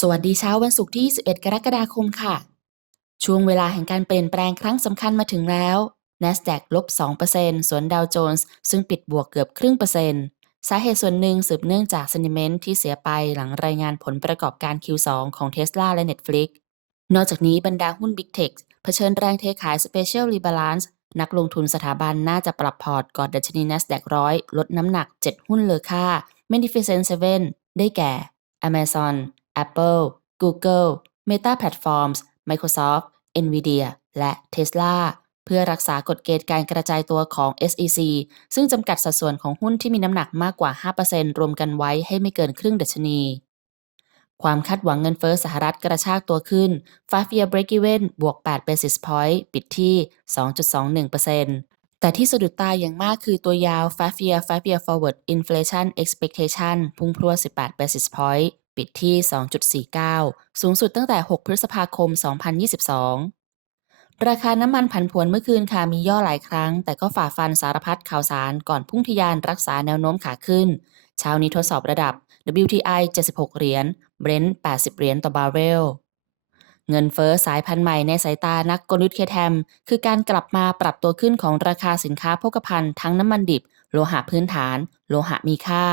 สวัสดีเช้าวันศุกร์ที่21กรกฎาคมค่ะ ช่วงเวลาแห่งการเปลี่ยนแปลงครั้งสำคัญมาถึงแล้ว NASDAQ ลบ 2%ส่วนดาวโจนส์ซึ่งปิดบวกเกือบครึ่งเปอร์เซ็นต์สาเหตุส่วนหนึ่งสืบเนื่องจาก sentiment ที่เสียไปหลังรายงานผลประกอบการ Q2 ของ Tesla และ Netflix นอกจากนี้บรรดาหุ้น Big Tech เผชิญแรงเทขาย Special Rebalance นักลงทุนสถาบันน่าจะปรับพอร์ตก่อนดัชนี NASDAQ 100ลดน้ำหนัก 7 หุ้นเลอค่า Magnificent Seven ได้แก่ Amazon Apple Google Meta Platforms Microsoft Nvidia และ Tesla เพื่อรักษากฎเกณฑ์การกระจายตัวของ SEC ซึ่งจำกัดสัดส่วนของหุ้นที่มีน้ำหนักมากกว่า 5%รวมกันไว้ให้ไม่เกินครึ่งดัชนี ความคาดหวังเงินเฟอ้อสหรัฐกระชากตัวขึ้น 5 year break even บวก 8 basis point ปิดที่ 2.21%แต่ที่สะดุดตาอย่างมากคือตัวยาว 5 year 5 year forward inflation expectation พุ่งพรวด18 basis point ปิดที่ 2.49 สูงสุดตั้งแต่ 6 พฤษภาคม 2022 ราคาน้ำมันผันผวนเมื่อคืนค่ะมีย่อหลายครั้ง แต่ก็ฝ่าฟันสารพัดข่าวสารก่อนพุ่งทยานรักษาแนวโน้มขาขึ้น เช้านี้ทดสอบระดับ WTI 76 เหรียญ Brent 80 เหรียญต่อบาร์เรลเงินเฟ้อสายพันธุ์ใหม่ในสายตานักกลยุทธ์เคแทม คือการกลับมาปรับตัวขึ้นของราคาสินค้าโภคภัณฑ์ทั้งน้ำมันดิบ โลหะพื้นฐาน โลหะมีค่า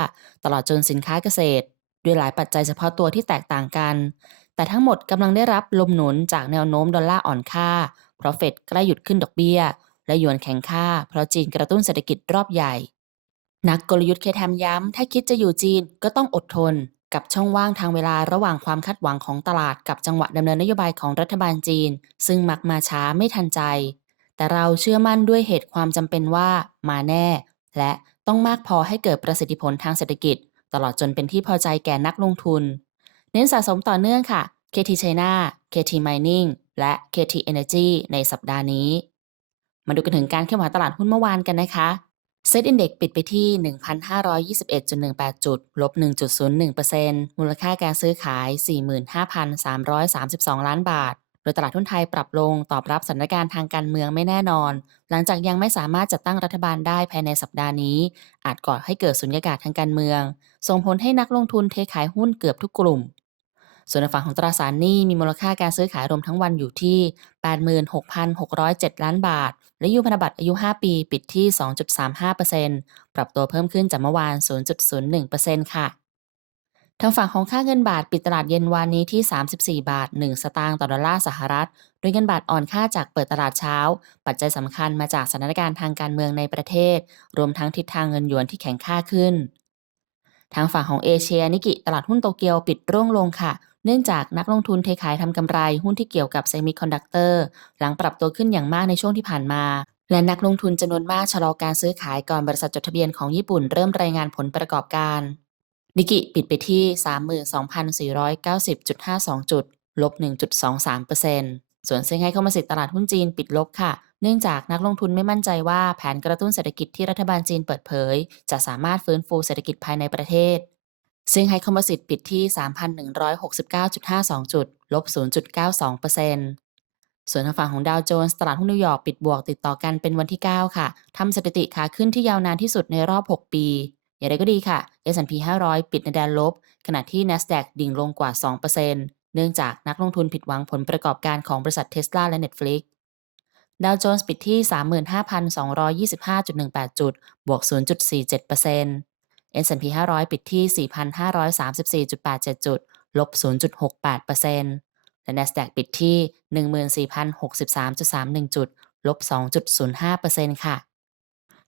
ตลอดจนสินค้าเกษตร ด้วยหลายปัจจัยเฉพาะตัวที่แตกต่างกัน แต่ทั้งหมดกำลังได้รับลมหนุนจากแนวโน้มดอลลาร์อ่อนค่า เพราะเฟดใกล้หยุดขึ้นดอกเบี้ย และหยวนแข็งค่า เพราะจีนกระตุ้นเศรษฐกิจรอบใหญ่ นักกลยุทธ์เคทมย้ำ ถ้าคิดจะอยู่จีนก็ต้องอดทน กับช่องว่างทางเวลาระหว่างความคาดหวังของตลาดกับจังหวะดำเนินนโยบายของรัฐบาลจีน ซึ่งมักมาช้าไม่ทันใจ แต่เราเชื่อมั่นด้วยเหตุความจำเป็นว่ามาแน่ และต้องมากพอให้เกิดประสิทธิผลทางเศรษฐกิจ ตลอดจนเป็นที่พอใจแก่นักลงทุน เน้นสะสมต่อเนื่องค่ะ KT China KT Mining และ KT Energy ในสัปดาห์นี้ มาดูกันถึงการเคลื่อนไหวตลาดหุ้นเมื่อวานกันนะคะเซตอินเด็กปิดไปที่ 1,521.18 จุด ลบ 1.01%มูลค่าการซื้อขาย 45,332 ล้านบาท ดยตลาดหุ้นไทยปรับลงตอบรับสถานการณ์ทางการเมืองไม่แน่นอน หลังจากยังไม่สามารถจัดตั้งรัฐบาลได้ภายในสัปดาห์นี้ อาจก่อให้เกิดสุญญากาศทางการเมือง ส่งผลให้นักลงทุนเทขายหุ้นเกือบทุกกลุ่ม ส่วนในฝั่งของตราสารหนี้มีมูลค่าการซื้อขายรวมทั้งวันอยู่ที่ 86,607 ล้านบาท และยูพันธบัตรอายุ 5 ปีปิดที่ 2.35%ปรับตัวเพิ่มขึ้นจากเมื่อวาน 0.01%ค่ะ ทางฝั่งของค่าเงินบาทปิดตลาดเย็นวานนี้ที่ 34 บาท 1 สตางค์ต่อดอลลาร์สหรัฐ โดยเงินบาทอ่อนค่าจากเปิดตลาดเช้า ปัจจัยสำคัญมาจากสถานการณ์ทางการเมืองในประเทศ รวมทั้งทิศทางเงินหยวนที่แข็งค่าขึ้น ทางฝั่งของเอเชียนิกิตลาดหุ้นโตเกียวปิดร่วงลงค่ะ เนื่องจากนักลงทุนเทขายทำกำไรหุ้นที่เกี่ยวกับเซมิคอนดักเตอร์หลังปรับตัวขึ้นอย่างมากในช่วงที่ผ่านมาและนักลงทุนจำนวนมากชะลอการซื้อขายก่อนบริษัทจดทะเบียนของญี่ปุ่นเริ่มรายงานผลประกอบการ นิกิปิดไปที่ 32,490.52 จุด ลบ 1.23%ส่วนเซี่ยงไฮ้เข้ามาสิตลาดหุ้นจีนปิดลบค่ะ เนื่องจากนักลงทุนไม่มั่นใจว่าแผนกระตุ้นเศรษฐกิจที่รัฐบาลจีนเปิดเผย จะสามารถฟื้นฟูเศรษฐกิจภายในประเทศเซี่ยงไฮ้คอมโพสิตปิดที่ 3,169.52 จุด ลบ 0.92%ส่วนทางฝั่งของดาวโจนส์ตลาดหุ้นนิวยอร์กปิดบวกติดต่อกันเป็นวันที่ 9 ค่ะ ทำสถิติขาขึ้นที่ยาวนานที่สุดในรอบ 6 ปี อย่างไรก็ดีค่ะ S&P 500 ปิดในแดนลบ ขณะที่ NASDAQ ดิ่งลงกว่า 2%เนื่องจากนักลงทุนผิดหวังผลประกอบการของบริษัทเทสลาและ Netflix ดาวโจนส์ปิดที่ 35,225.18 จุด บวก 0.47% S&P 500 ปิดที่ 4,534.87 จุด ลบ 0.68%และ NASDAQ ปิดที่ 14,063.31 จุด ลบ 2.05%ค่ะ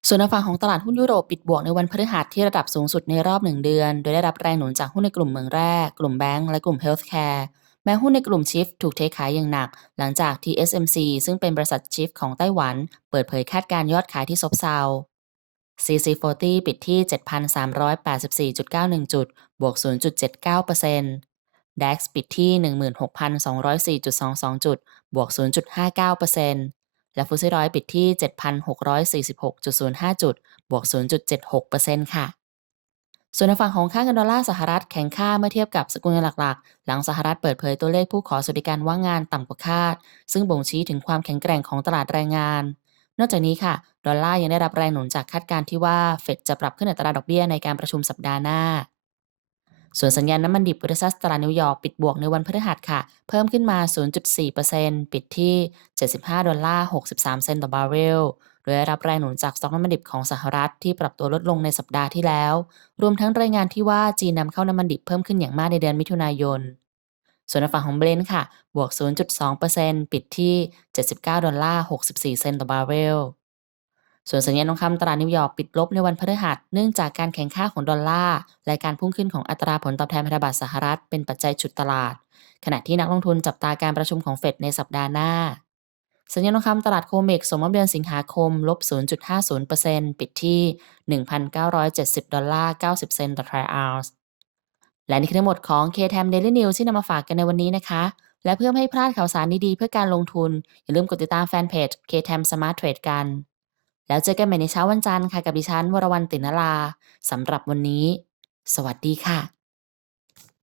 ส่วนในฝั่งของตลาดหุ้นยุโรปปิดบวกในวันพฤหัสที่ระดับสูงสุดในรอบ 1 เดือน โดยได้รับแรงหนุนจากหุ้นในกลุ่มเมืองแร่กลุ่มแบงก์และกลุ่มเฮลท์แคร์แม้หุ้นในกลุ่มชิฟถูกเทขายอย่างหนัก หลังจาก TSMC ซึ่งเป็นบริษัทชิฟของไต้หวัน เปิดเผยคาดการยอดขายที่ซบเซา CC40 ปิดที่ 7,384.91 จุด บวก 0.79% DAX ปิดที่ 16,204.22 จุด บวก 0.59% และฟุตซี่ร้อยปิดที่ 7,646.05 จุด บวก 0.76%ค่ะ ส่วนในฝั่งของค่าเงินดอลลาร์สหรัฐแข็งค่าเมื่อเทียบกับสกุลเงินหลักๆ หลังสหรัฐเปิดเผยตัวเลขผู้ขอสวัสดิการว่างงานต่ำกว่าคาด ซึ่งบ่งชี้ถึงความแข็งแกร่งของตลาดแรงงาน นอกจากนี้ค่ะ ดอลลาร์ยังได้รับแรงหนุนจากคาดการณ์ที่ว่าเฟดจะปรับขึ้นอัตราดอกเบี้ยในการประชุมสัปดาห์หน้า ส่วนสัญญาณน้ำมันดิบบริษัทตลาดนิวยอร์กปิดบวกในวันพฤหัสค่ะ เพิ่มขึ้นมา 0.4%ปิดที่ 75 ดอลลาร์ 63 เซนต์ต่อบาร์เรล โดยได้รับแรงหนุนจากสต็อกน้ำมันดิบของสหรัฐที่ปรับตัวลดลงในสัปดาห์ที่แล้ว รวมทั้งรายงานที่ว่าจีนนำเข้าน้ำมันดิบเพิ่มขึ้นอย่างมากในเดือนมิถุนายน ส่วนในฝั่งของเบรนท์ค่ะ บวก 0.2%ปิดที่ 79 ดอลลาร์ 64 เซนต์ต่อบาร์เรล ส่วนสัญญาณทองคำตลาดนิวยอร์กปิดลบในวันพฤหัส เนื่องจากการแข่งข้าของดอลลาร์และการพุ่งขึ้นของอัตราผลตอบแทนพันธบัตรสหรัฐเป็นปัจจัยฉุดตลาด ขณะที่นักลงทุนจับตาการประชุมของเฟดในสัปดาห์หน้า สัญญาณทองคำตลาดโคเมกสมมติเดือนสิงหาคมลบ 0.50%ปิดที่ 1,970 ดอลลาร์ 90 เซนต์ต่อทรัลออนซ์และนี่คือทั้งหมดของ KTM Daily News ที่นำมาฝากกันในวันนี้นะคะและเพื่อไม่ให้พลาดข่าวสารดีๆเพื่อการลงทุน อย่าลืมกดติดตามแฟนเพจ KTM Smart Trade กัน แล้วเจอกันใหม่ในเช้าวันจันทร์ค่ะกับดิฉันวรวรรณตินลาสำหรับวันนี้ สวัสดีค่ะ